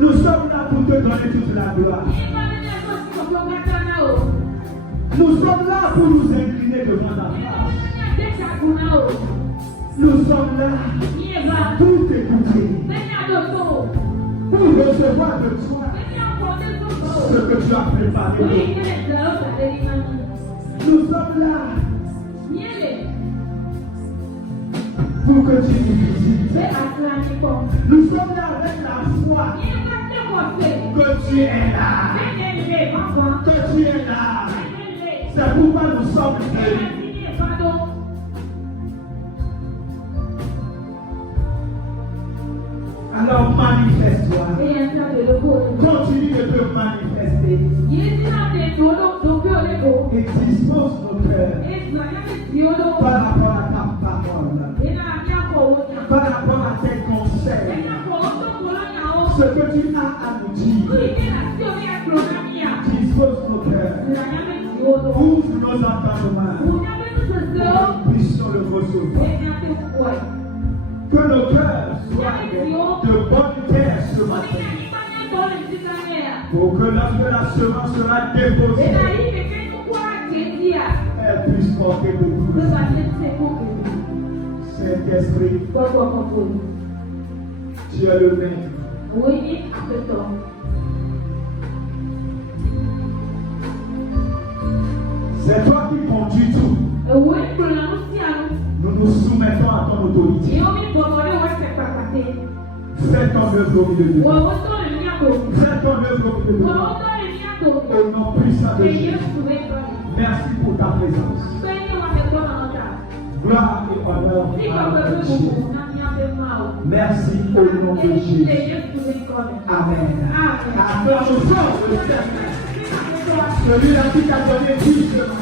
Nous sommes là pour te donner toute la gloire. Nous sommes là pour nous incliner devant ta face. Nous sommes là pour t'écouter, pour recevoir de toi ce que tu as préparé. Nous sommes là pour que tu nous visites. Nous sommes là avec la foi que tu es là. Que tu es là. C'est pourquoi nous sommes là. Alors manifeste-toi. Continue de te manifester. Et dispose nos cœurs par rapport à ta parole, par rapport à tes conseils, ce que tu as à nous dire. Dispose nos cœurs. Ouvre nos entendements pour que nous puissions le recevoir. Que nos cœurs soient de bonne terre ce matin. Pour que lorsque la semence sera déposée, elle puisse porter beaucoup de fruits. Saint-Esprit, tu es le maître. C'est toi qui conduis tout. Nous nous soumettons à ton autorité. Fais ton œuvre au milieu de nous. Fais ton œuvre au milieu de nous. Au nom puissant de Jésus. Merci pour ta présence. Gloire et honneur à notre Dieu. Merci au nom de Jésus. Amen. Acclame fort le Seigneur. Celui-là qui t'a donné plus de monde.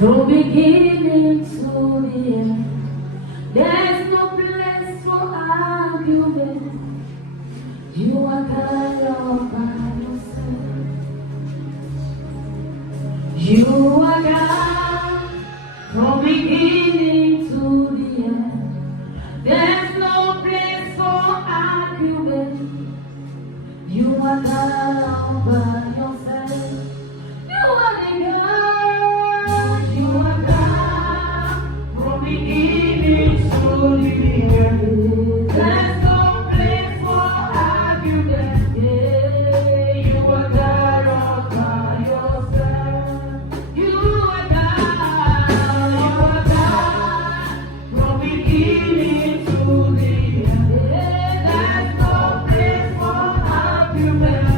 From beginning to the end, there's no place for argument. You are God all by yourself. You are God from beginning to the end. There's no place for argument. You are God all by yourself. You are the God. Beginning to the end, there's no place for argument. You are God all by yourself. You are God from beginning to the end. There's no place for argument.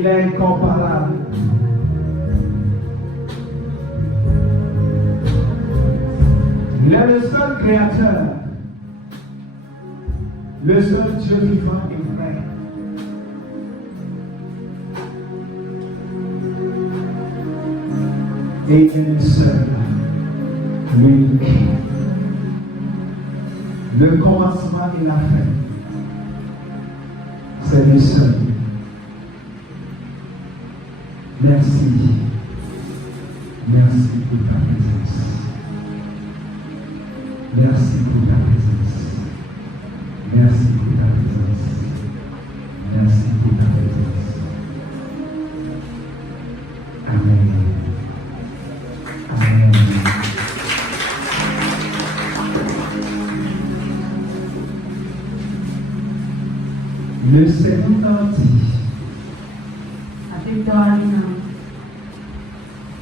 Il est incomparable. Il est le seul créateur. Le seul Dieu vivant et vrai. Et il est le seul, l'unique. Le commencement et la fin, c'est le seul. Merci. Merci pour ta présence. Merci pour ta présence. Merci pour ta présence. Merci pour ta présence. Amen. Amen. Le Seigneur dit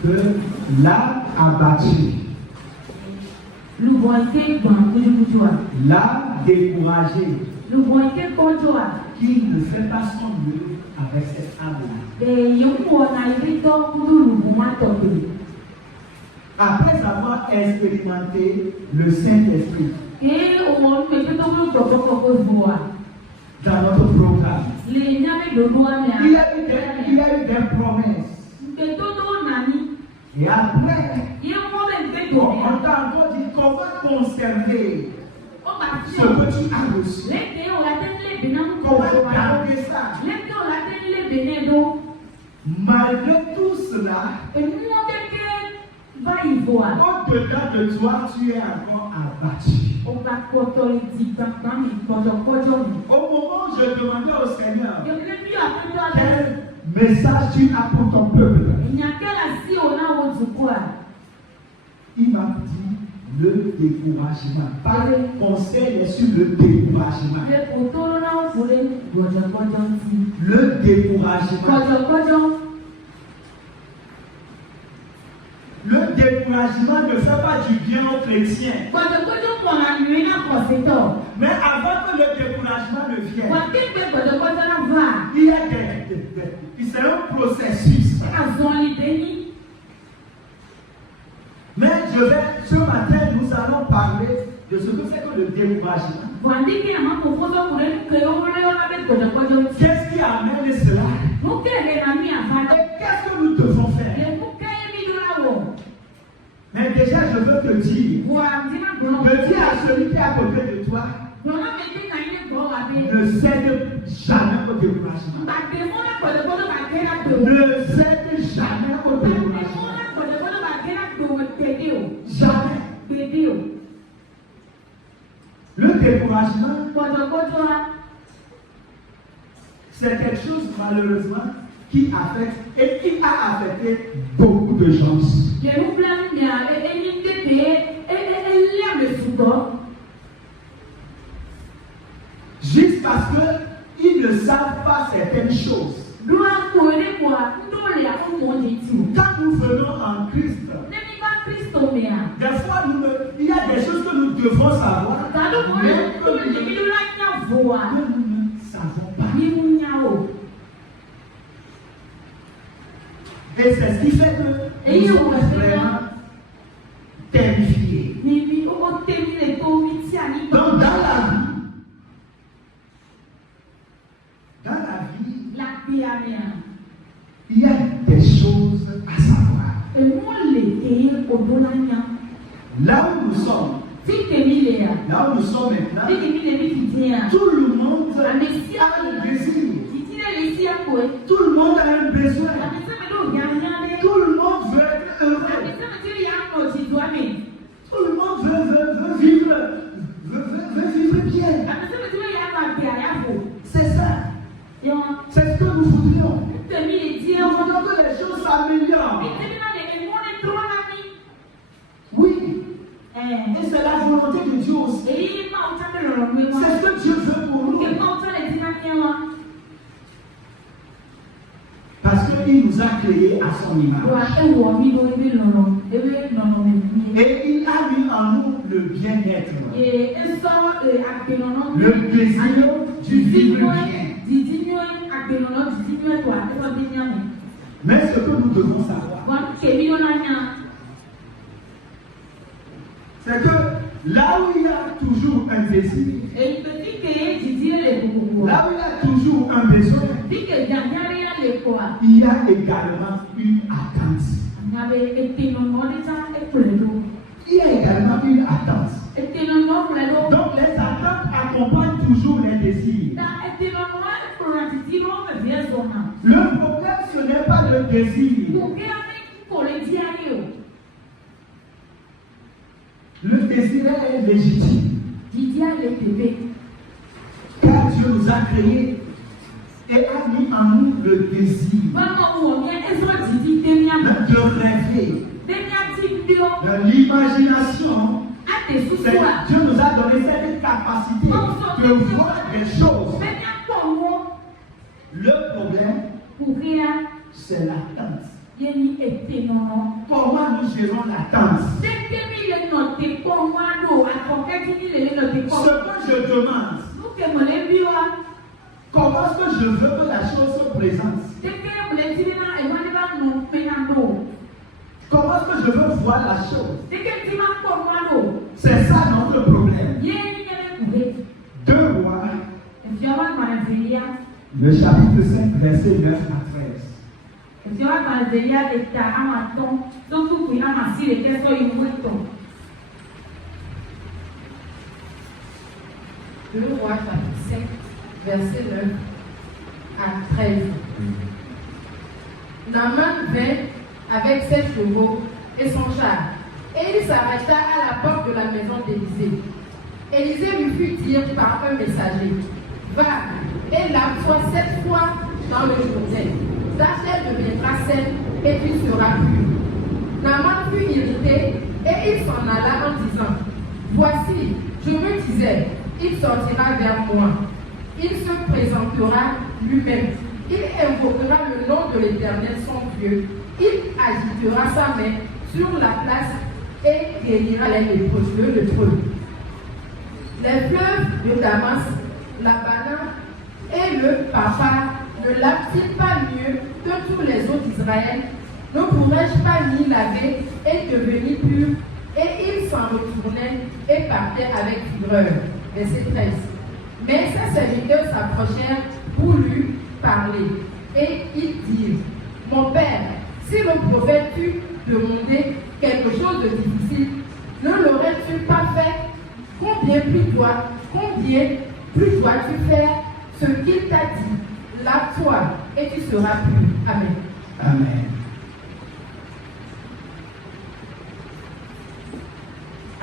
que l'âme abattue, l'âme découragée, qui ne fait pas son mieux avec cette âme-là. Après avoir expérimenté le Saint-Esprit dans notre programme, il y a eu des promesses. Et après, on t'a encore dit comment conserver ce que tu as reçu. Comment garder ça? Malgré tout cela, au-delà de toi, tu es encore abattu. Au moment où je demandais au Seigneur quel message tu as pour ton peuple, il m'a dit le découragement. Par le conseil est sur le découragement. Le découragement. Le découragement ne fait pas du bien aux chrétiens. Mais avant que le découragement ne vienne, il y a c'est un processus. Mais ce matin, nous allons parler de ce que c'est que le découragement. Qu'est-ce qui amène cela? Et qu'est-ce que nous devons faire? Mais déjà, je veux te dire, dis à celui qui est à côté de toi, ne cède jamais au découragement. Ne cède jamais au découragement. Jamais. Le découragement, c'est quelque chose malheureusement qui affecte et qui a affecté beaucoup de gens. Juste parce qu'ils ne savent pas certaines choses. Quand nous venons en Christ, des fois il y a des choses que nous devons savoir, mais que nous ne savons pas. Et c'est ce qui fait que nous sommes vraiment terrifiés. Donc dans la vie, il y a des choses à savoir. Là où nous sommes maintenant, tout le monde a un désir. Tout le monde a un besoin. Tout le monde veut être heureux. Tout le monde veut vivre bien. C'est ça. C'est ce que nous voudrions. Nous voudrions que les choses s'améliorent. Oui. Et c'est la volonté de Dieu aussi. C'est ce que Dieu veut pour nous. Parce qu'il nous a créés à son image. Et il a mis en nous le bien-être. Le désir du vivre bien. Mais ce que nous devons savoir, c'est que là où il y a toujours un désir, là où il y a toujours un besoin, il y a également une attente. Il y a également une attente. Donc les attentes accompagnent toujours les désirs. Le problème, ce n'est pas le désir. Le désir est légitime. Car Dieu nous a créés et a mis en nous le désir de rêver, de l'imagination. Dieu nous a donné cette capacité de voir des choses. Le problème, c'est l'attente. Comment nous gérons l'attente? Ce que je demande, comment est-ce que je veux que la chose se présente? Comment est-ce que je veux voir la chose? C'est ça notre problème. 2 Rois, le chapitre 5, verset 9 à 13. 2 Rois chapitre 5, verset 9 à 13. Naaman vint avec ses chevaux et son char, et il s'arrêta à la porte de la maison d'Élisée. Élisée lui fit dire par un messager: Va et lave-toi 7 fois dans le Jourdain. Ta chair deviendra saine et tu seras pur. Naaman fut irrité et il s'en alla en disant: Voici, je me disais, il sortira vers moi. Il se présentera lui-même. Il invoquera le nom de l'Éternel son Dieu. Il agitera sa main sur la place et guérira les lépreux. Les fleuves de Damas, l'Abana et le Papa ne lavent-ils pas mieux que tous les autres d'Israël? Ne pourrais-je pas m'y laver et devenir pur? Et il s'en retournait et partait avec fureur. Verset 13. Mais ses serviteurs s'approchèrent pour lui parler. Et ils dirent: Mon père, si le prophète t'eût demandé quelque chose de difficile, ne l'aurais-tu pas fait? Combien plus dois-tu faire ce qu'il t'a dit? Lave-toi et tu seras pur. Amen. Amen.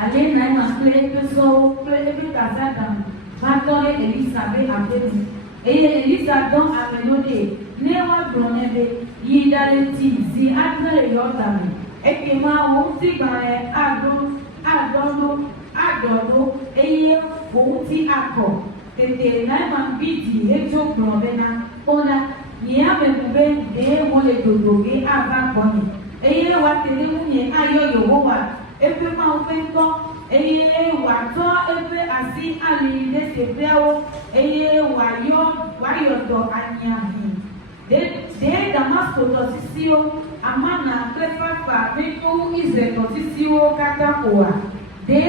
Ale na ma kple peso kple ebe kaza dam va tɔ ɖe Elisa be aƒe me eye Elisa dɔ ame ɖo ɖe ne woagblɔ nɛ be yi ɖa ɖe ti zi adre le Yɔrdane ekema wo ŋutigbalẽ aɖɔ ɖo eye wo ŋuti akɔ tete Naaman bidi hedzo gblɔ bena ona nye ameku be ɖe wole dodo ge ava gbɔnye eye woate ɖe ŋunye ayɔ Yehowa eƒe Mawu ƒe ŋkɔ eye wòatsɔ eƒe asi ali ɖe teƒeawo eye wòayɔ dɔ anyiahi ɖe Damasko tɔsisiwo Amana kple Fafa menyo Israel tɔsisiwo katã oa ɖe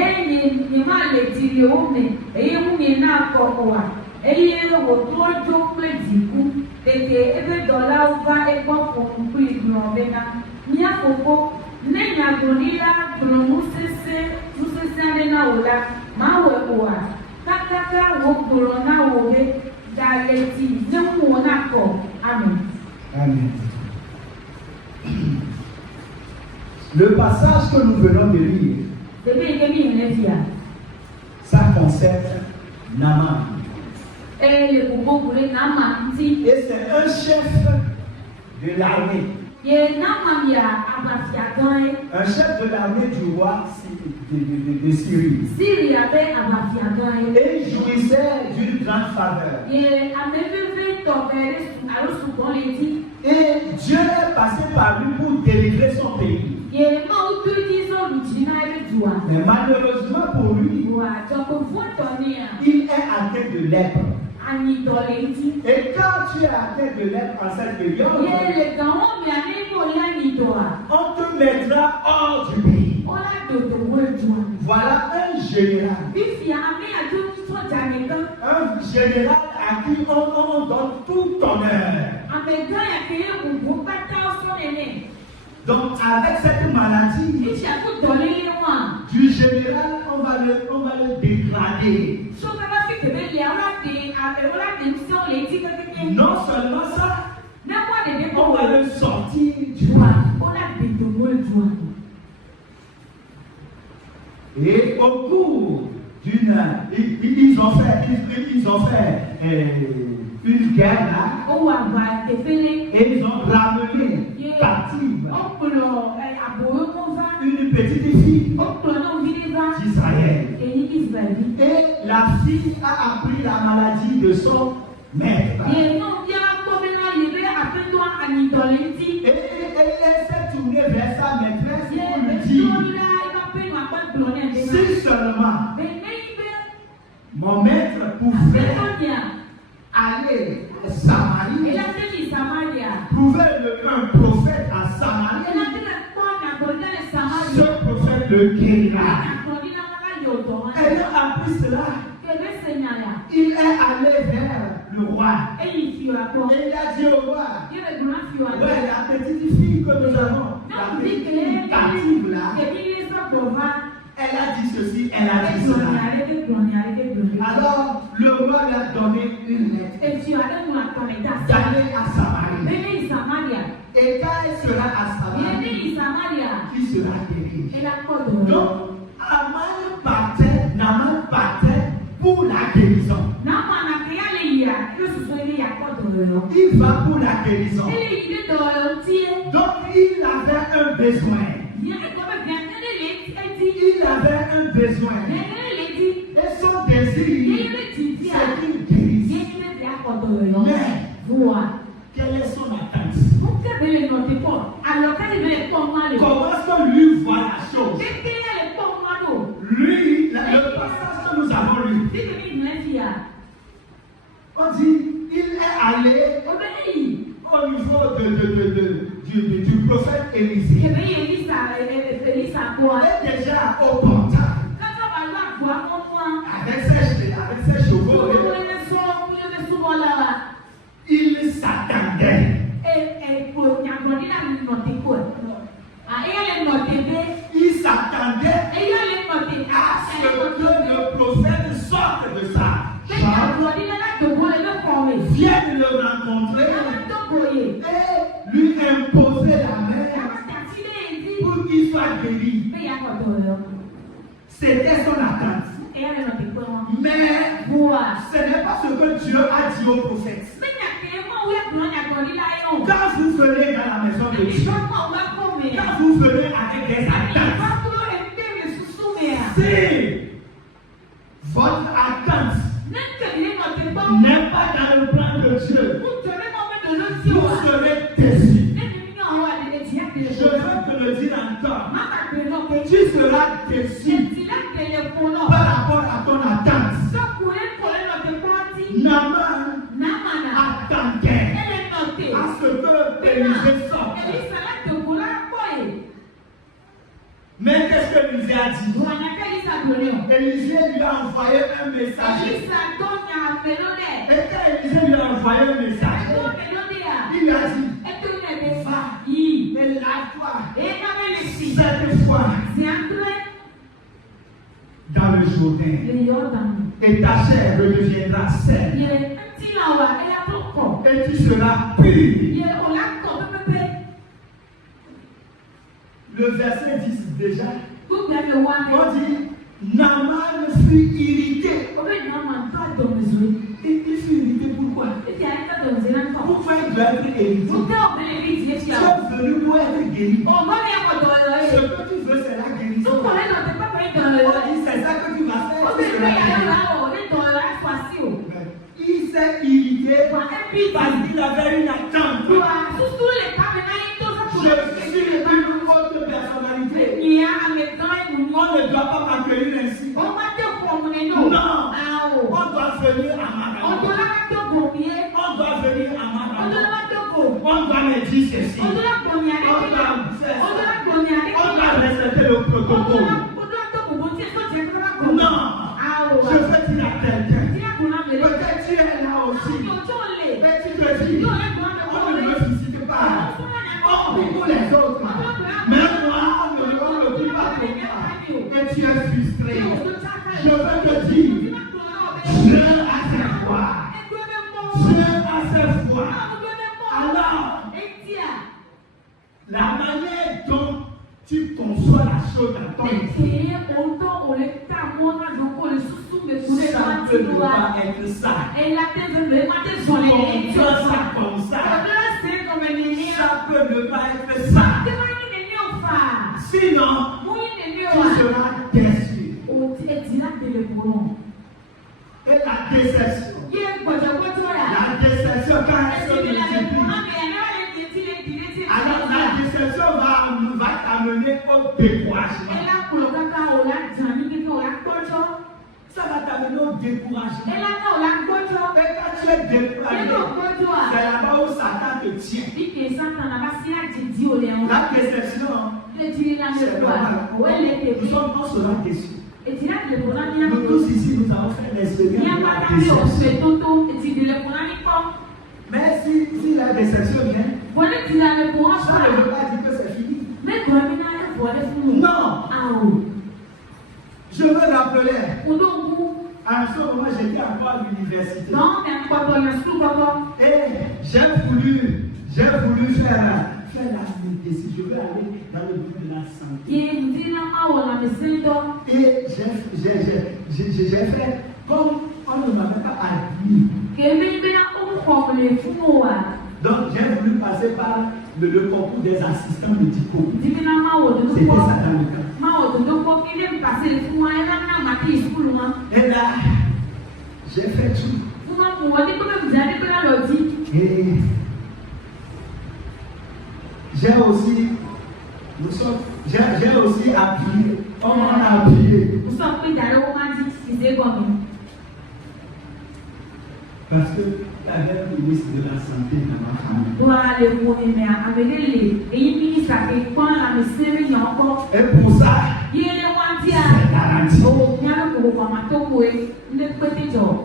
nyemale tsi le wo me eye ŋunye na kɔ oa eye wòtrɔ dzo kple dziku tete eƒe dɔlawo va egbɔ ƒo nu kpli gblɔ bena mía fofo ne nyagblɔɖila gblɔ nu sesẽ aɖe na wò la mawɔe oa kakaka wògblɔ na wò be gale ti ne ŋu wò nakɔ. Amen. Amen. Le passage que nous venons de lire, ça concerne Naaman. Et c'est un chef de l'armée. Un chef de l'armée du roi de Syrie. Et il jouissait d'une grande faveur. Et Dieu est passé par lui pour délivrer son pays. Mais malheureusement pour lui, il est atteint de lèpre. Et quand tu es atteint de l'être en cette période, on te mettra hors du pays. Voilà un général. Un général à qui on donne tout honneur. Donc avec cette maladie, du général, on va le dégrader. Non seulement ça, on va le sortir du roi. Et au cours d'une... Ils ont fait une guerre là. Et ils ont ramené captive une petite fille d'Israël. Et la fille a appris la maladie de son maître. Et elle s'est tournée vers sa maîtresse pour lui dire: si seulement mon maître pouvait aller à Samarie, trouver un prophète à Samarie, ce prophète le guérira. Ayant appris cela, il est allé vers le roi. Et il a dit au roi: ouais, la petite fille que nous avons, la petite fille captive là, elle a dit ceci, elle a dit cela. Alors le roi lui a donné une lettre d'aller à Samarie. Et quand elle sera à Samarie, il sera guéri. Donc Naaman partait pour la guérison. Il va pour la guérison. Donc il avait un besoin. Il avait un besoin. Et son désir, c'est qu'il guérisse. Mais, quelle est son attente? Comment est-ce que lui voit la chose? Lui, le passage que nous avons lu, on dit, il est allé au niveau du prophète Élisée. Et déjà au portail, avec ses chevaux, il s'attendait. Il s'attendait à ce que le prophète sorte de sa chambre, vienne le rencontrer et lui imposer la main pour qu'il soit guéri. C'était son attente. Mais ce n'est pas ce que Dieu a dit au prophète. Quand vous venez dans la maison de Dieu, quand vous venez avec des attentes, si votre attente n'est pas dans le plan de Dieu, vous serez déçus. Je veux te le dire encore. Tu seras déçu par rapport à ton attente. Naaman attendait à ce que Élisée sorte. Mais qu'est-ce que Élisée a dit? Élisée lui a envoyé un messager. Et quand Élisée lui a envoyé un messager, il lui a dit: va, mais lave-toi cette fois dans le Jourdain, et ta chair redeviendra saine, et tu seras pur. Le verset 10 déjà, on dit: Naaman fut irrité. Il fut irrité pourquoi? Pourquoi il doit être irrité? Tu es venu pour être guéri. Ce que tu veux, c'est la guérison. On dit: c'est ça que tu vas faire. Il s'est irrité parce qu'il avait une attente. Je suis une autre personnalité. On ne doit pas m'accueillir ainsi. Non, on doit venir à ma maison. On doit venir à ma maison. On doit me dire ceci. On doit respecter le protocole. Non. Je veux dire à quelqu'un. Peut-être tu es là aussi. Mais tu te dis, on ne me visite pas. On prie pour les autres. Mais moi, on ne prie pas pour moi. Et tu es frustré. Je veux te dire, Dieu a ses foi. Dieu a ses foi. Alors, la manière dont tu conçois la chose dans ton esprit, ça ne peut pas être ça. Comprends ça comme ça. Ça peut ne pas être ça. Sinon, tu seras déçu. Et la déception. La déception, quand elle se multiplie, alors la déception va t'amener au découragement. Ça va t'amener au découragement. Et quand tu es découragé, c'est là-bas où Satan te tient. La déception, c'est normal. Nous sommes non seulement déçus. Nous tous ici, nous avons fait l'expérience de la déception. Mais si la déception vient, ça ne veut pas dire que c'est fini. Non. Je veux rappeler, à ce moment, j'étais encore à l'université. Et j'ai voulu faire la médecine. Je veux aller dans le but de la santé. Et j'ai fait comme on ne m'avait pas admis. Donc j'ai voulu passer par le concours des assistants médicaux. C'était ça dans le cas. Et là, j'ai fait tout. Et j'ai aussi appuyé. On m'a appuyé. Parce que il y avait le ministre de la Santé dans ma famille. Et pour ça, c'est garanti.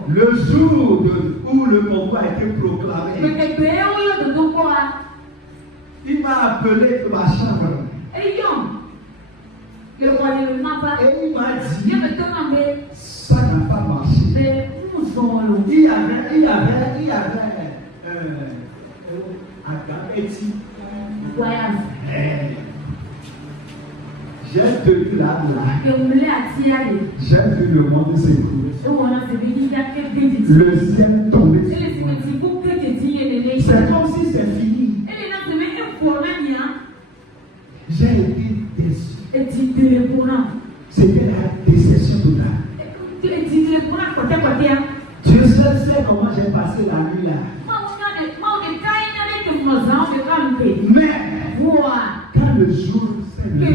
Le jour où le concours a été proclamé, il m'a appelé de ma chambre. Et il m'a dit, ça n'a pas marché. Il y avait j'ai tenu là. J'ai vu le monde s'écrouler. Le ciel tombé. C'est comme si c'est fini. J'ai été déçu. C'était la déception totale. Dieu seul sait comment j'ai passé la nuit là. Mais quand le jour s'est levé,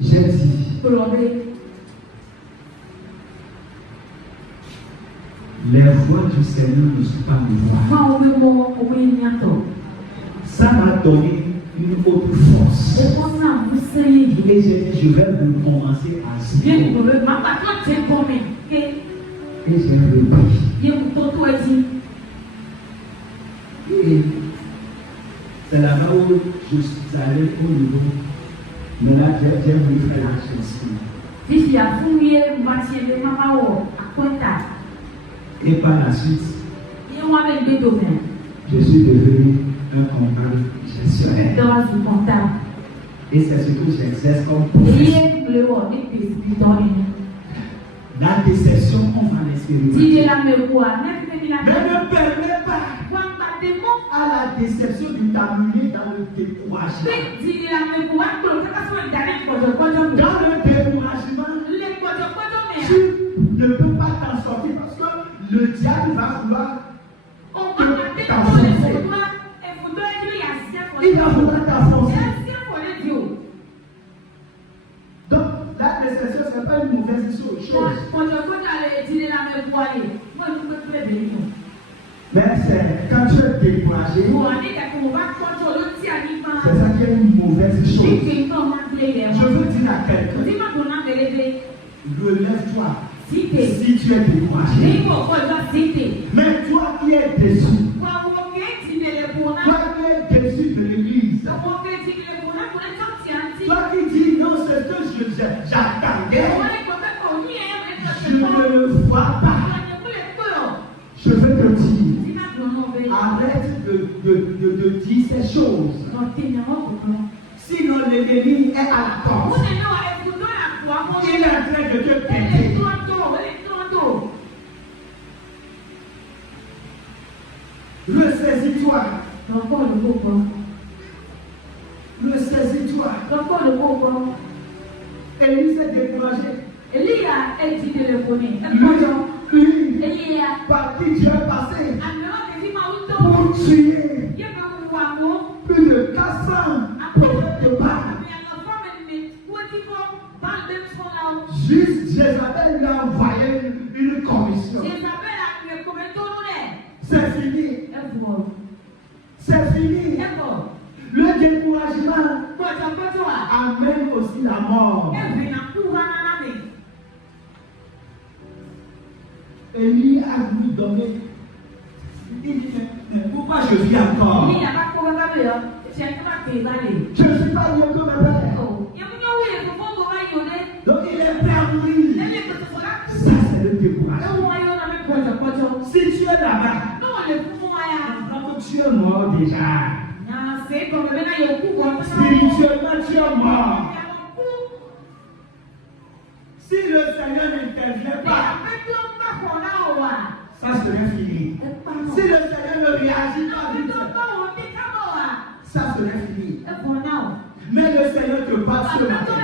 j'ai dit, les voix du Seigneur ne sont pas mes voix. Ça m'a donné une autre force. Et j'ai dit, je vais commencer à zéro. Et j'ai repris. Et c'est là-bas où je suis allé au niveau. Maintenant, j'ai voulu faire la chanson. Et par la suite, je suis devenu un comptable gestionnaire. Et c'est ce que j'exerce comme profession. La déception, on va l'expérimenter. Mais ne permets pas à la déception de t'amener dans le découragement. Dans le découragement, tu ne peux pas t'en sortir parce que le diable va vouloir t'enfoncer. Il va vouloir t'enfoncer. Donc, la déception, ce n'est pas une mauvaise chose. Mais c'est quand tu es découragé, c'est ça qui est une mauvaise chose. Je veux dire à quelqu'un, relève-toi si tu es découragé. Mais toi qui es déçu, toi qui es déçu de l'église, toi qui dis non, c'est que j'attendais, je ne le vois pas. Je veux te dire, arrête de dire ces choses. Sinon l'ennemi est à la porte. Il est en train de te tenter. Ressaisis-toi. Ressaisis-toi. Élie s'est découragé. Lui, par qui Dieu est passé pour tuer plus de 400 prophètes de Baal. Juste Jézabel lui a envoyé une commission. C'est fini. C'est fini. Le découragement amène aussi la mort. Élie a voulu donner. Il dit, mais pourquoi je vis encore? Je ne suis pas mieux que ma père. Donc il est prêt à mourir. Ça c'est le découragement. Si tu es là-bas, quand tu es mort déjà. Spirituellement tu es mort. Si le Seigneur n'intervient pas, ça serait fini. Si le Seigneur ne réagit pas vite, ça serait fini. Mais le Seigneur te parle ce matin.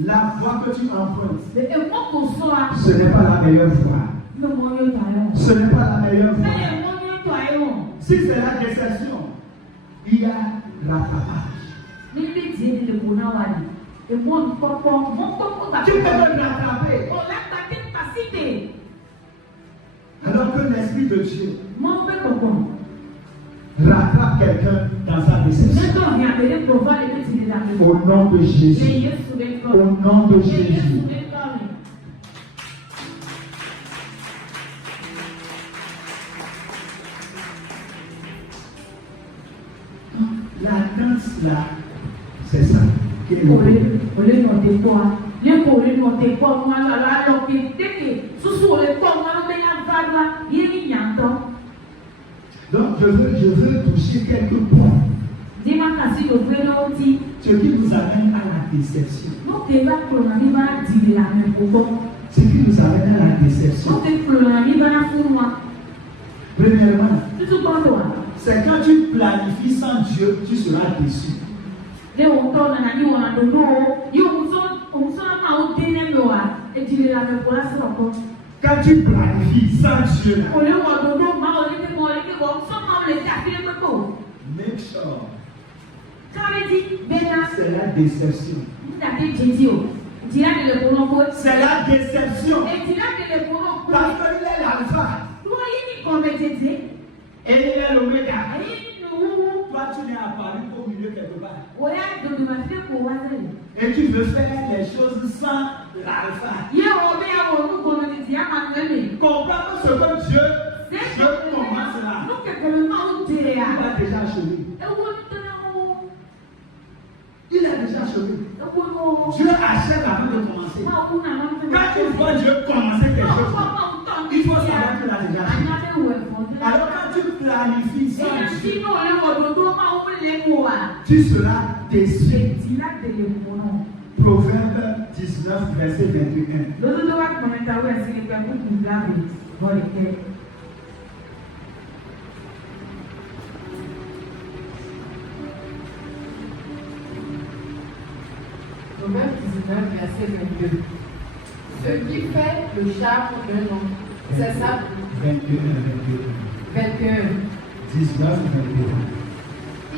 La voie que tu empruntes, ce n'est pas la meilleure voie. Ce n'est pas la meilleure voie. Si c'est la déception, il y a rattrapage. Tu peux te rattraper. Alors que l'Esprit de Dieu rattrape quelqu'un dans sa déception. Au nom de Jésus. Au nom de Jésus. La danse là, c'est ça. Donc je veux toucher quelques points. Ce qui nous amène à la déception. Ce qui nous amène à la déception. Premièrement, c'est quand tu planifies sans Dieu, tu seras déçu. Quand tu planifies sans Dieu, make sure. C'est la déception. C'est la déception. Parce qu'il est l'alpha. Et il est l'oméga. Toi, tu n'es apparu qu'au milieu quelque part. Et tu veux faire les choses sans l'alpha. Comprends ce que Dieu commence là. Il a déjà achevé. Il a déjà achevé. Dieu achève avant de commencer. Quand tu vois Dieu commencer quelque chose, il faut savoir qu'il a déjà achevé. Alors quand tu planifies sans Dieu, tu seras déçu. Proverbe 19, verset 21. Proverbe 19, verset 22. Ce qui fait le charme d'un homme, c'est ça? 21. 19, 21.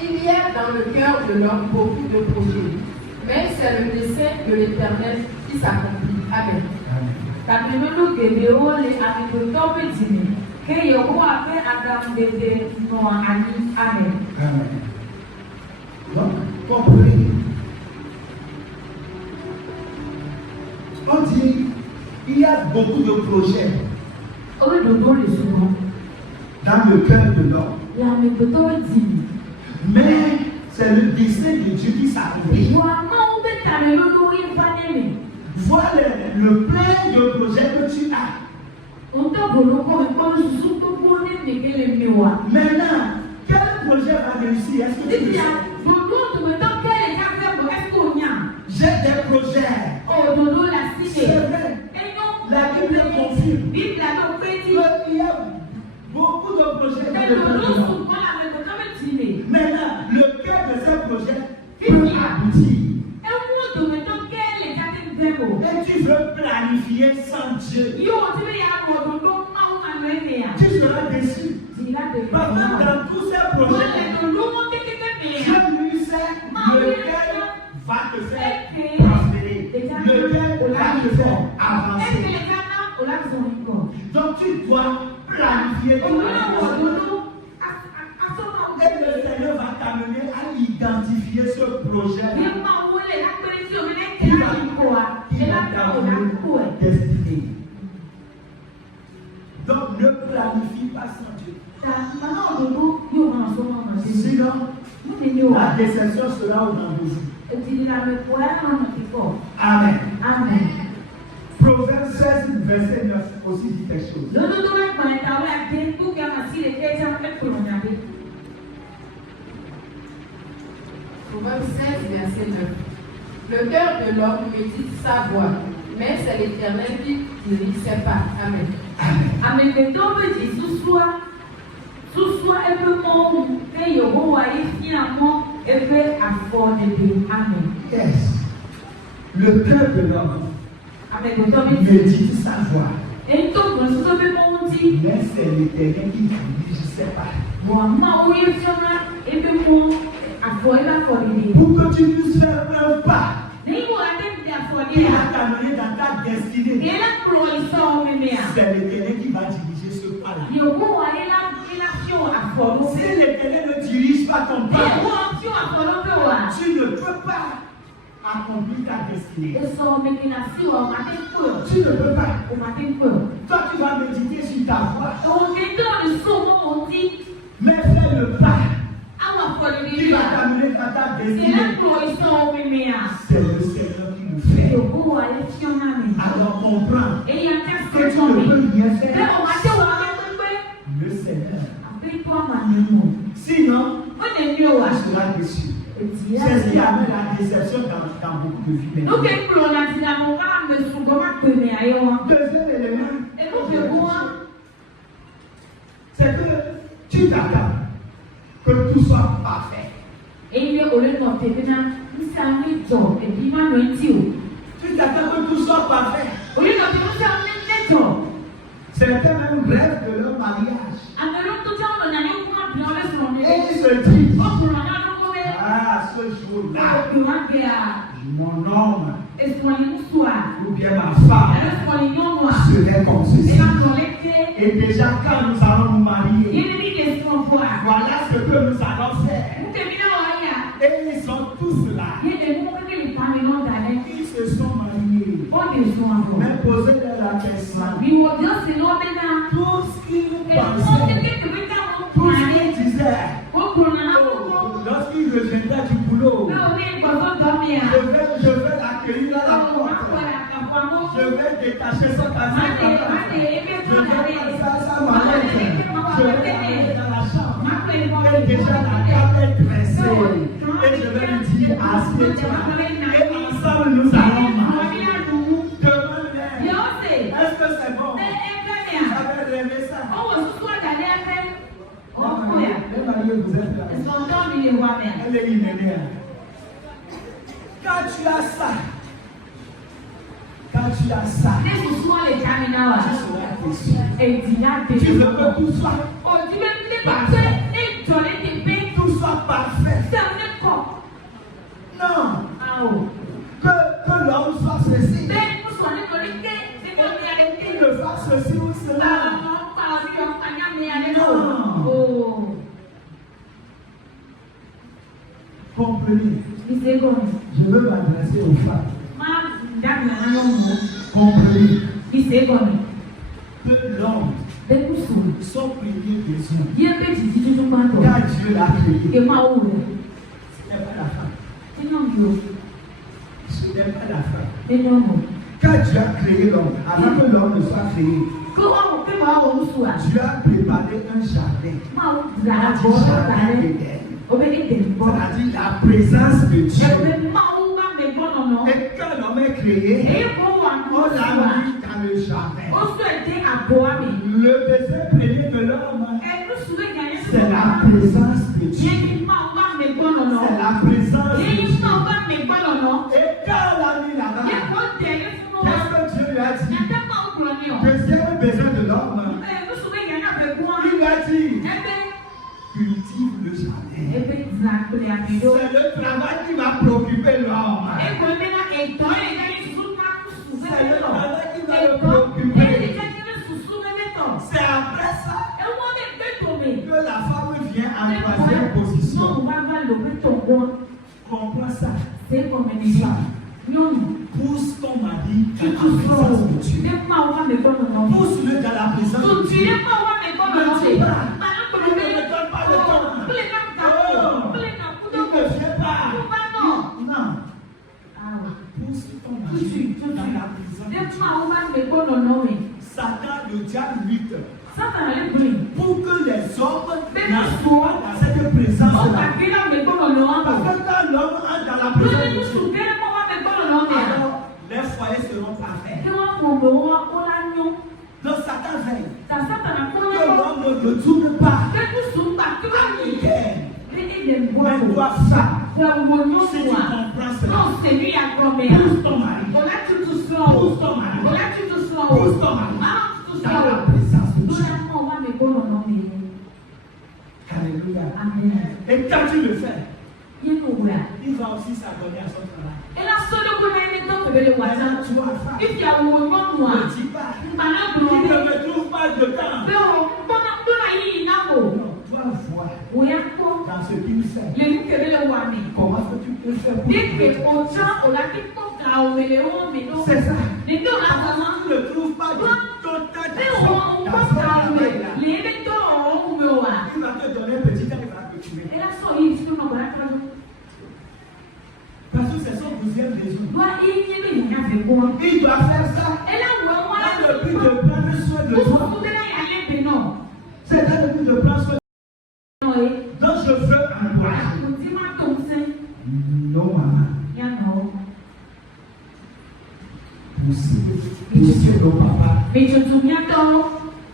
Il y a dans le cœur de l'homme beaucoup de projets, mais c'est le dessein de l'Éternel justice accomplie. Amen. Kabinudu Gebeo les agriculteurs petits, que Yoko a fait Adam Bébé Noa Ani. Amen. Amen. Donc, comprenez. On dit, il y a beaucoup de projets dans le cœur de l'homme. Mais c'est le dessein de Dieu qui s'accomplit. Voilà le plein de projets que tu as. Maintenant, quel projet va réussir? Est-ce que tu le sais? J'ai des projets. C'est vrai. La Bible confirme. Il y a beaucoup de projets dans le cœur de l'homme. Maintenant, le cœur de ces projets peut aboutir. Et tu veux planifier sans Dieu. Tu seras déçu. Parce que dans tous ces projets, Dieu lui sait lequel va te faire prospérer, lequel va te faire avancer. Donc tu dois planifier ton avenir. Et le Seigneur va t'amener à identifier ce projet qui va t'amener destinée. Donc ne planifie pas sans Dieu. Sinon, la déception sera au rendez-vous. Amen. Amen. Proverbe 16, verset 9 aussi dit quelque chose. Proverbe 16, verset 9. Le cœur de l'homme médite sa voix, mais c'est l'Éternel qui dirige ses pas. Amen. Amen. Yes. Le cœur de l'homme médite sa voix, mais c'est l'Éternel qui dirige ses pas. Pour que tu puisses faire un pas qui va t'amener dans ta destinée, c'est l'Éternel qui va diriger ce pas-là. Si l'Éternel ne dirige pas ton pas, tu ne peux pas accomplir ta destinée. Tu ne peux pas. Toi, tu vas méditer sur ta voix, mais fais le pas qui va t'amener dans ta destinée. C'est le Seigneur qui nous fait. Alors comprends que tu ne peux rien faire. Le Seigneur. Sinon, tu seras déçu. C'est ce qui amène la déception dans beaucoup de vies. Deuxième élément, c'est que tu t'attends que tout soit parfait. Tu t'attends que tout soit parfait. Certains même rêvent de leur mariage. Et ils se disent, ah, ce jour-là, mon homme ou bien ma femme serait comme ceci. Et déjà quand nous allons nous marier, voilà ce que nous allons faire. Et ils sont tous là. Ils se sont mariés. Mais posez-leur la question. Tout ce qu'ils pensaient, tout ce qu'ils disaient, lorsqu'ils reviendraient du boulot, je vais l'accueillir à la porte. Je vais détacher son casquette. Je vais passer sa mallette. Je vais aller dans la chambre. Et déjà la table est dressée. Et je vais lui dire, assieds-toi. Et ensemble nous allons manger. Demain, est-ce que c'est bon? J'avais rêvé ça. Les mariés, vous êtes là. Elle est immédiate. Quand tu as ça, tu seras déçu. Tu veux que tout soit parfait. Tout soit parfait. Non. Que l'homme soit ceci. Mais nous sommes connectés. C'est comme Il ne fasse ceci ou cela. Oh. Comprenez. Je veux m'adresser aux femmes. Comprenez. Que l'homme, son premier besoin, car Dieu l'a créé, ce n'est pas la femme. Ce n'est pas la femme. Quand Dieu a créé l'homme, avant que l'homme ne soit créé, Dieu a préparé un jardin. C'est-à-dire la présence de Dieu. Et quand l'homme est créé, on l'a mis dans le jardin. Le désir premier de l'homme, c'est la présence de Dieu. C'est la présence de Dieu. Et quand on l'a mis là-bas, qu'est-ce que Dieu lui a dit? Deuxième besoin de l'homme, il a dit, cultive le jardin. C'est le travail qui va préoccuper l'homme. C'est le travail qui va le préoccuper. C'est après ça que la femme vient en troisième position. Comprends ça. Pousse ton mari dans la présence de Dieu. Pousse-le dans la présence de Dieu. Ne donne pas le temps. Il ne vient pas. Non. Pousse ton mari dans la présence de Dieu. Satan, le diable lutte pour que les hommes n'assoient dans cette présence-là. Parce que quand l'homme entre dans la présence de Dieu, alors les foyers seront parfaits. Donc Satan veille que l'homme ne retourne pas à l'idée. Mais toi, ça, si tu comprends cela, pousse ton mari. Pousse ton mari. Pousse ton mari. Dans la présence de Dieu. Alléluia. Et quand tu le fais, il va aussi s'abonner à son travail. Tu ne dis pas. Il ne me trouve pas de temps. Non, toi vois dans ce qu'il fait. Comment est-ce que tu peux faire pour c'est ça. Tu ne trouves pas de ton temps dans son travail-là. Il va te donner un petit temps, il va te tuer. Parce que c'est son deuxième besoin. Il doit faire ça dans le but de prendre soin de toi. C'est dans le but de prendre soin de toi. Donc je veux encourager. Non, maman. Pousser nos papas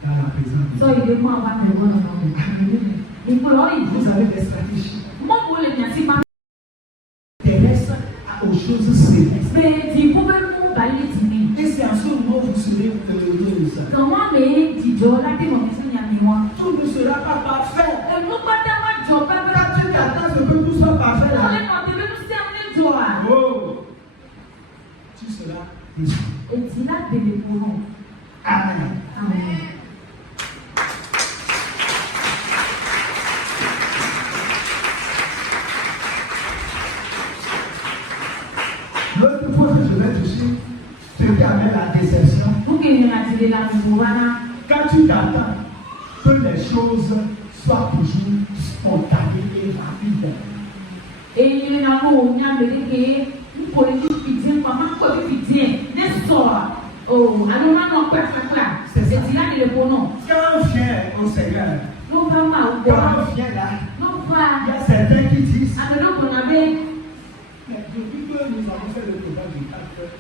dans la présence de Dieu. Vous avez des stratégies. Intéresse aux choses célestes. Et c'est en ce moment où vous serez heureuse. Tout ne sera pas parfait. Quand tu attends ce que tout soit parfait, là, oh, tu seras déçu. Amen. L'autre fois que je vais toucher, ce qui amène la déception. Quand tu t'attends que les choses soient toujours spontanées et rapides. C'est ça. Quand on vient au Seigneur, quand on vient là, il y a certains qui disent, mais depuis que nous avons fait le programme du 4 heures,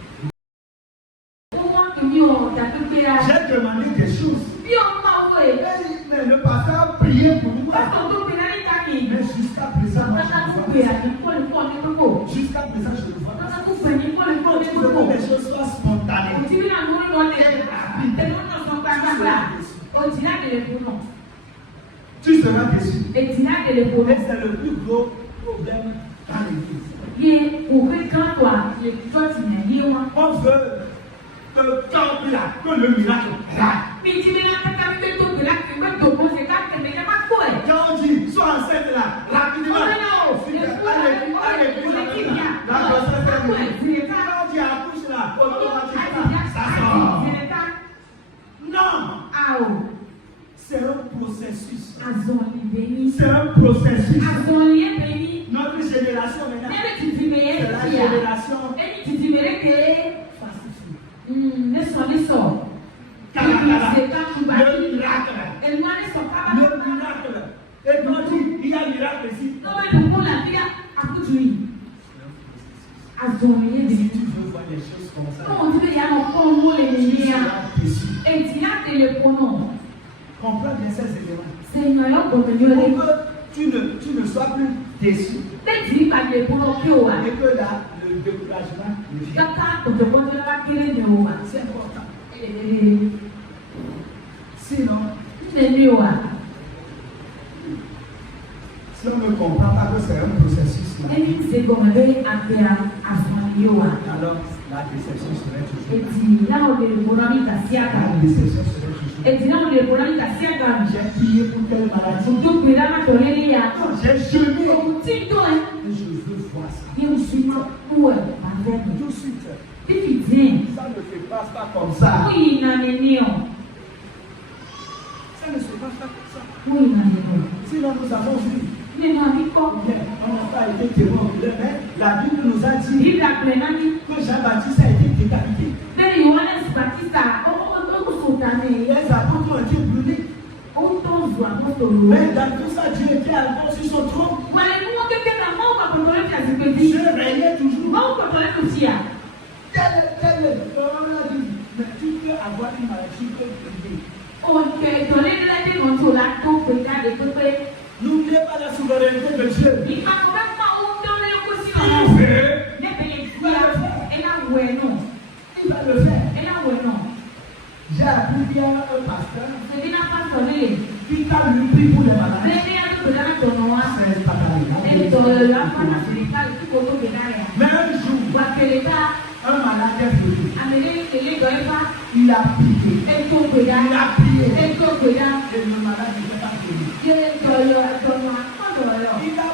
j'ai demandé des choses. Mais le pasteur a prié pour nous. Mais jusqu'à présent, moi, je ne vois pas. Jusqu'à présent, je ne vois pas. Tu veux que les choses soient spontanées. Tu seras déçu. Et c'est le plus gros problème dans l'église. On on veut que le miracle rate. Quand on dit, sois enceinte là, rapidement. Allez, quand on dit accouche là, ça sort. Non. C'est un processus. C'est un processus. Notre génération maintenant, c'est la génération le miracle. Et quand on dit, il y a un miracle ici. Si tu veux voir des choses comme ça, comprends bien ces éléments. Pour que tu ne sois plus déçu. Et que là, le découragement vienne. C'est important. Sinon, si on ne comprend pas que c'est un processus là, alors la déception serait toujours. J'ai prié pour telle maladie. J'ai jeûné. Et je veux voir ça. Tout de suite. Ça ne se passe pas comme ça. Ça ne se passe pas comme ça. Sinon nous avons vu. On n'a pas été témoin, mais la Bible nous a dit que Jean-Baptiste a été décapité. Les apôtres ont été brûlés. Mais dans tout ça, Dieu était encore sur son trône. Dieu régnait toujours. Mais tu peux avoir une maladie, tu peux brûler. N'oubliez pas la souveraineté de Dieu. Il va le faire. J'ai appris qu'il y a un pasteur qui a lui pris pour les malades. C'est mais un jour, un malade est venu. Il a prié. Et le malade n'était pas venu.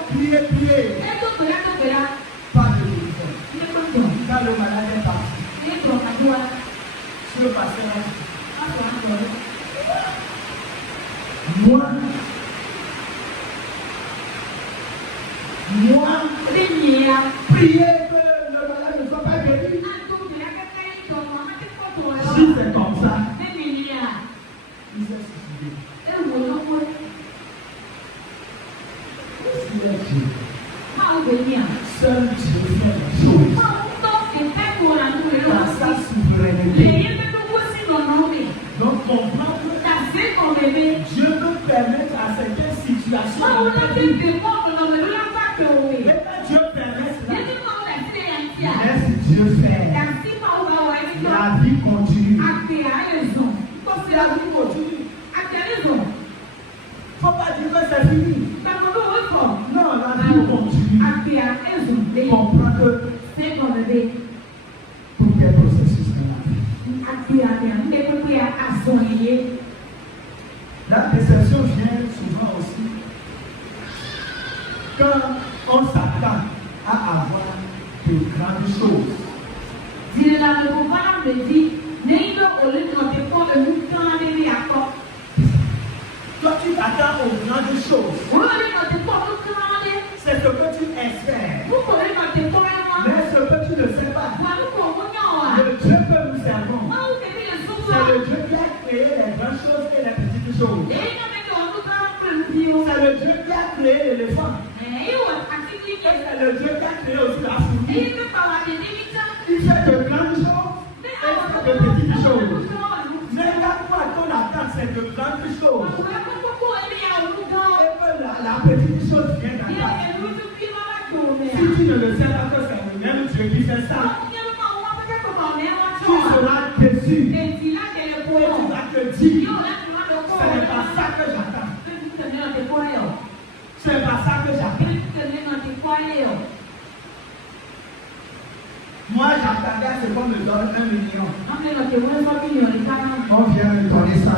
Il a prié. Pas de guérison. Quand le malade est parti, ce pasteur a dit, moi, prier que le malade ne soit pas guéri. Si c'est comme ça, il s'est suicidé. S'il est Dieu, seul Dieu fait les choses. Dans sa souveraineté. Donc comprends que Dieu peut permettre à certaines situations. Mais quand Dieu permet cela, laisse Dieu faire. La vie continue. La vie continue. Faut pas dire que c'est fini. Non, la vie continue. Comprends que tout est processus de la vie. La déception vient souvent aussi quand on s'attend à avoir de grandes choses. Toi, tu t'attends aux grandes choses. C'est ce que tu espères. Mais ce que tu ne sais pas, le Dieu que nous servons, c'est le Dieu qui a créé les grandes choses et les petites choses. C'est le Dieu qui a créé l'éléphant. C'est le Dieu qui a créé aussi la fourmi. Il fait de grandes choses et de petites choses. Mais quand toi ton attente c'est de grandes choses, et que la petite chose vient d'attendre. Si tu ne le sais pas que c'est le même Dieu qui fait ça, tu seras déçu. Et tu vas te dire, ce n'est pas ça que j'attends. Ce n'est pas ça que j'attends. Moi, j'attendais à ce qu'on me donne 1 million. On vient me donner 100 000.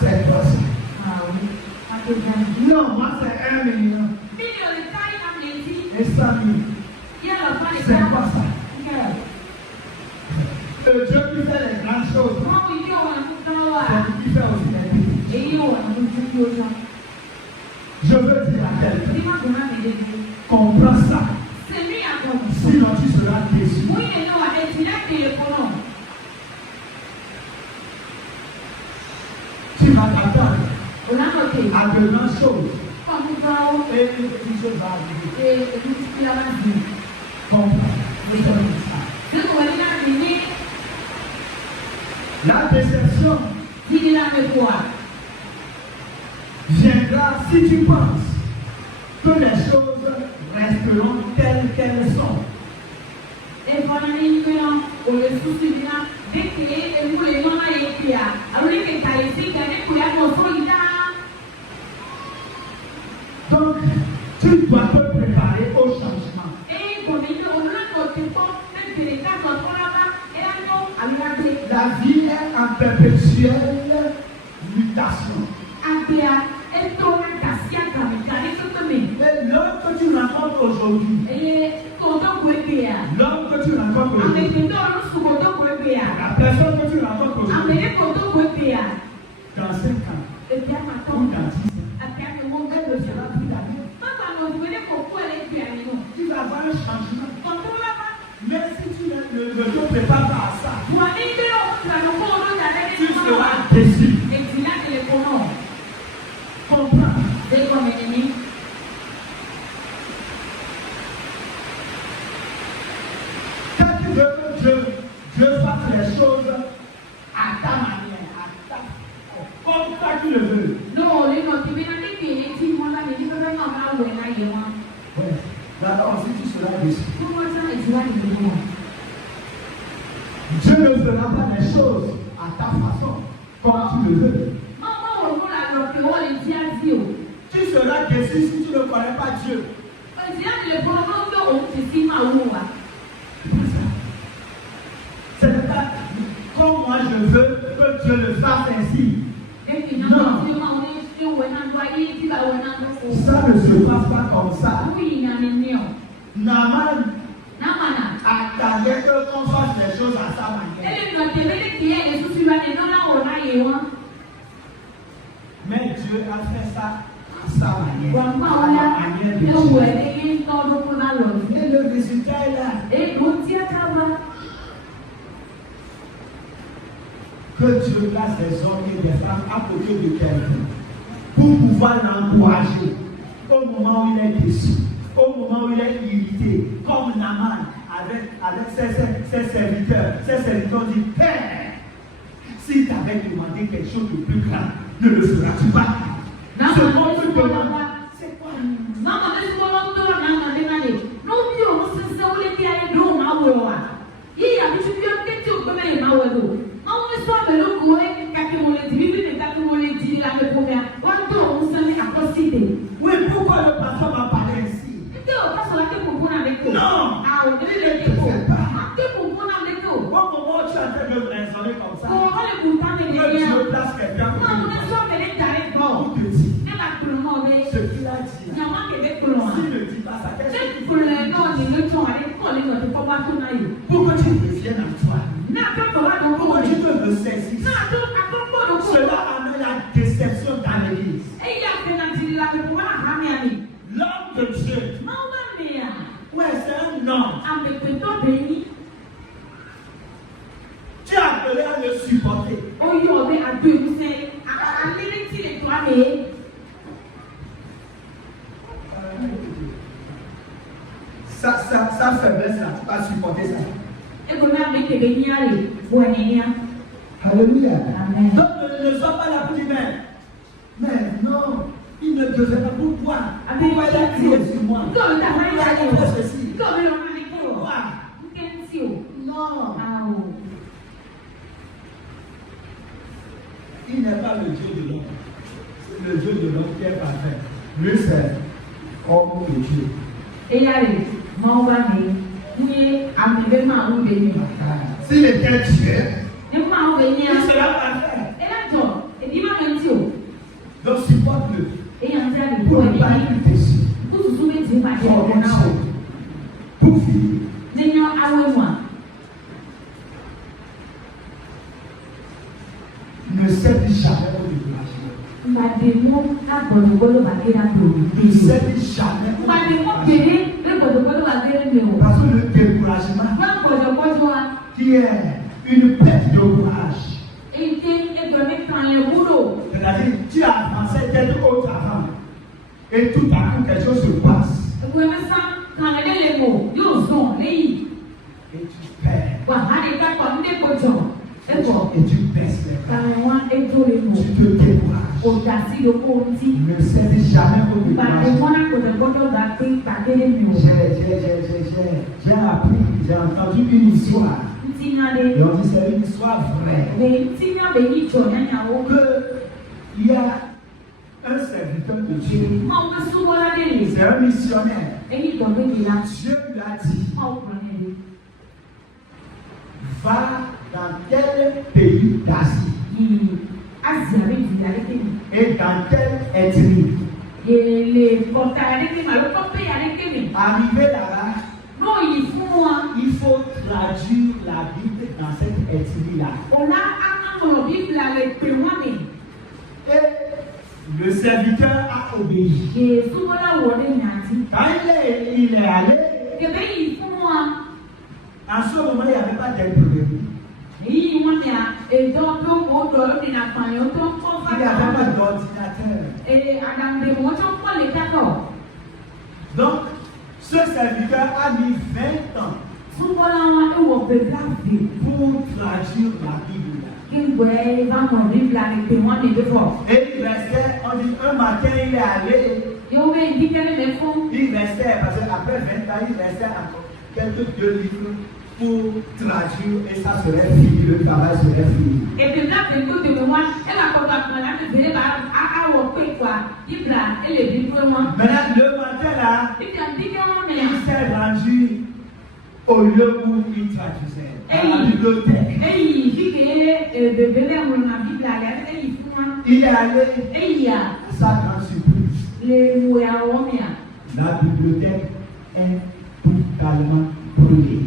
C'est pas ça. Non, moi, c'est 1 million. Et 100 000. C'est pas ça. Dieu qui fait les grandes choses. C'est qui fait aussi les petites. Je veux dire à quelqu'un, comprends ça. Sinon tu seras déçu. Tu vas t'attendre à de grandes choses. Et une petite chose va arriver. Comprends. La déception viendra si tu penses que les choses resteront telles qu'elles sont. Donc, tu dois te préparer au changement. La vie est en perpétuelle mutation. Et l'homme que tu rencontres aujourd'hui, l'homme que tu rencontres aujourd'hui, la personne que tu rencontres aujourd'hui, dans 5 ans, ou dans 10 ans, elle ne sera plus la même. Tu vas avoir un changement. Mais si tu ne te prépares pas à ça, tu seras déçu. Comprends. Quand tu veux que Dieu fasse les choses à ta manière, comme toi tu le veux. D'accord, si tu seras déçu. Dieu ne fera pas les choses à ta façon, comme tu le veux. Tu seras déçu si tu ne connais pas Dieu. Ce n'est pas comme moi je veux que Dieu le fasse ainsi. Non. Ça ne se passe pas comme ça. Naaman attendait qu'on fasse les choses à sa manière. Mais Dieu a fait ça à sa manière. À la manière de Dieu. Et le résultat est là. Que Dieu place des hommes et des femmes à côté de quelqu'un pour pouvoir l'encourager au moment où il est déçu, au moment où il est irrité, comme Naaman avec ses serviteurs. Ses serviteurs disent, Père, si tu avais demandé quelque chose de plus grand, ne le feras-tu pas? Ce qu'on te demande, c'est quoi? Oui, pourquoi le pasteur m'a parlé ainsi? Non! Il ne te fait pas. Au moment où tu es en train de raisonner comme ça, que Dieu place quelqu'un pour te dire ce qu'il a dit. S'il ne dit pas ça, qu'est-ce que tu fais? Pour que tu reviennes à toi. Pour que tu te ressaisisses. Cela amène la déception dans l'église. L'homme de Dieu. Ouais, c'est un homme. Tu as appelé à le supporter. Sa faiblesse là, tu vas supporter ça. Alléluia. Donc ne sois pas là pour dire, mais non, il ne devait pas pourquoi. Pourquoi il a crié sur moi? Pourquoi il a fait ceci? Pourquoi? Non. Il n'est pas le Dieu de l'homme. C'est le Dieu de l'homme qui est parfait. Lui, c'est homme de Dieu. S'il était tué, il Et sera parfait. là, et dis-moi un petit peu. Donc supporte-le. Et on dit à Pour ne pas être déçu. vous vous souvenez du match Pour finir, ne cède jamais au découragement. Ne cède jamais au découragement. Parce que le découragement, qui est une perte de courage. C'est-à-dire, tu as avancé d'être autre avant. Et tout à coup, quelque chose se passe. Et tu perds. Et tu baisses les bras. Tu te décourages. Ne cède jamais au découragement. J'ai appris, j'ai entendu une histoire. Et on dit c'est une histoire vraie. Il y a un serviteur de Dieu. C'est un missionnaire. Dieu lui a dit, va dans tel pays d'Asie. Et dans telle ethnie. Arrivé là-bas, il faut traduire la Bible dans cette ethnie-là. Et le serviteur a obéi. Quand il est allé, en ce moment, il n'y avait pas d'imprimé. Il n'y avait pas d'ordinateur. Donc, ce serviteur a mis 20 ans pour traduire la Bible. Et il restait, on dit, un matin il est allé. Il restait, parce qu'après 20 ans, il restait encore quelques 2 livres pour traduire et ça serait fini, le travail serait fini. Et puis là, maintenant, le matin là, il s'est rendu au lieu où il traduisait, à la bibliothèque. Il est allé à sa grande surprise. La bibliothèque est totalement brûlée.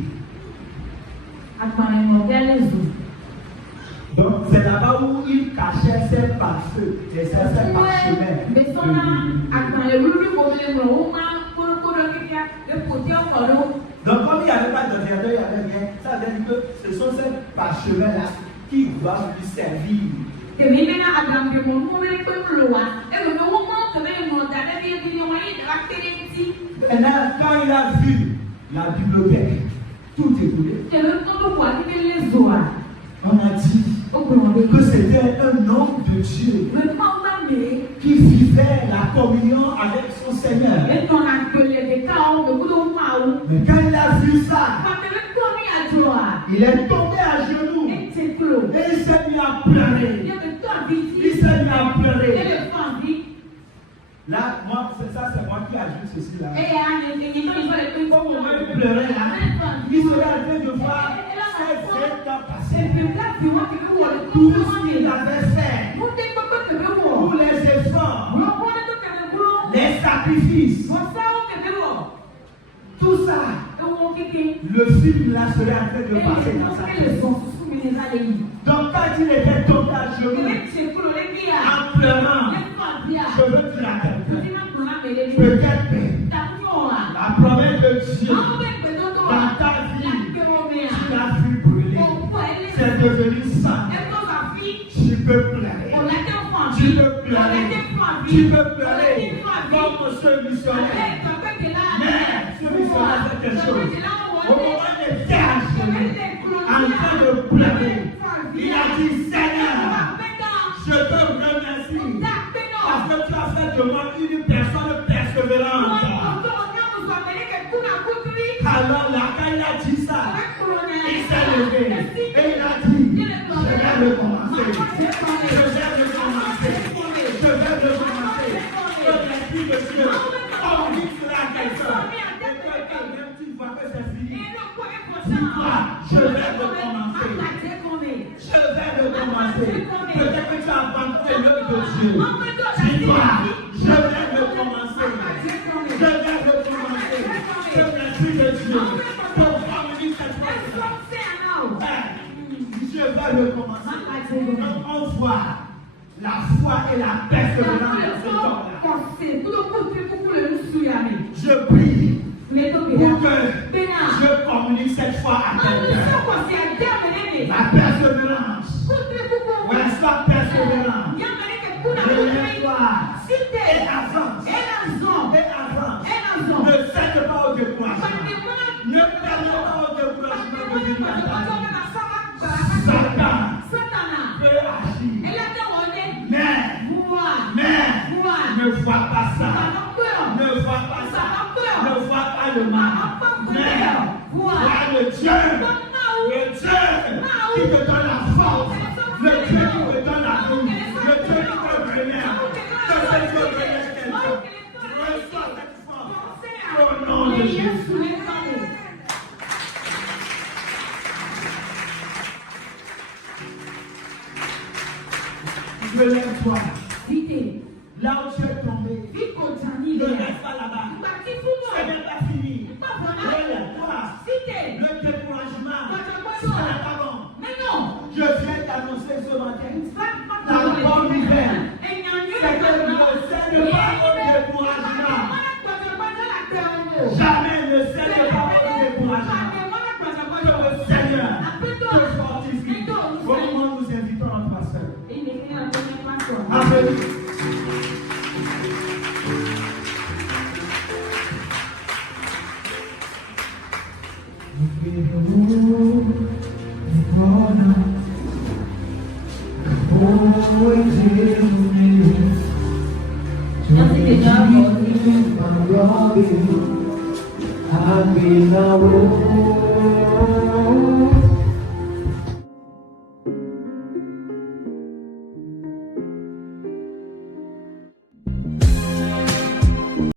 Donc c'est là-bas où il cachait ses pare-feux et ses parchemins. Donc comme il n'y avait pas d'ordinateur, il n'y avait rien, ça veut dire que ce sont ces parchemins-là qui doivent lui servir. Maintenant, quand il a vu la bibliothèque, tout est brûlé. On a dit que c'était un homme de Dieu qui vivait la communion avec son Seigneur. Mais quand il a vu ça, il est tombé à genoux et il s'est mis à pleurer. Il s'est mis à pleurer. Là, moi, ça c'est moi qui ajoute ceci là. Au moment où il pleurait là, il serait en train de voir ses 20 ans passer. Tout ce qu'il avait fait, tous les efforts, les sacrifices, tout ça, le film là serait en train de passer dans sa tête. Donc quand il était tombé à genoux, en pleurant, je veux dire à quelqu'un, peut-être la promesse de Dieu dans ta vie, tu l'as vu brûler, c'est devenu sang. Tu peux pleurer, tu peux pleurer, tu peux pleurer comme ce missionnaire. Mais ce missionnaire fait quelque chose. Au moment de faire en train de pleurer, il a dit Seigneur, je te remercie parce que tu as fait de moi une personne persévérante. Alors là, quand il a dit ça, il s'est levé et il a dit je vais recommencer. Je vais recommencer. Je vais recommencer. Que l'esprit de Dieu conduise à quelqu'un. Et que quand même tu vois que c'est fini, tu vois. de commencer. Donc on voit la foi et la persévérance de ce temps-là. Je prie pour que je communique cette foi à quelqu'un. La persévérance. Ouais, sois persévérant. Relève-toi. Et avance. Et avance. Ne cède pas au découragement. Ne permets pas au découragement de venir à ta vie. Satan peut agir. Mais ne vois pas ça. Ne vois pas ça. Ne vois pas le mal. Mais vois le Dieu. Le Dieu qui te donne la force. Le Dieu qui te donne la vie. Le Dieu qui te bénit. Que ce Dieu bénisse quelqu'un. Reçois cette force. Au nom de Jésus. Relève-toi. Là où tu es tombé, ne reste pas là-bas. Ce n'est pas fini. Relève-toi. Le découragement, ce n'est pas bon. Je viens t'annoncer ce matin la bonne nouvelle. C'est que ne cède pas au découragement. Jamais ne cède pas au découragement. Que le Seigneur te fortifie. Comment nous invitons notre pasteur? Amen. I've been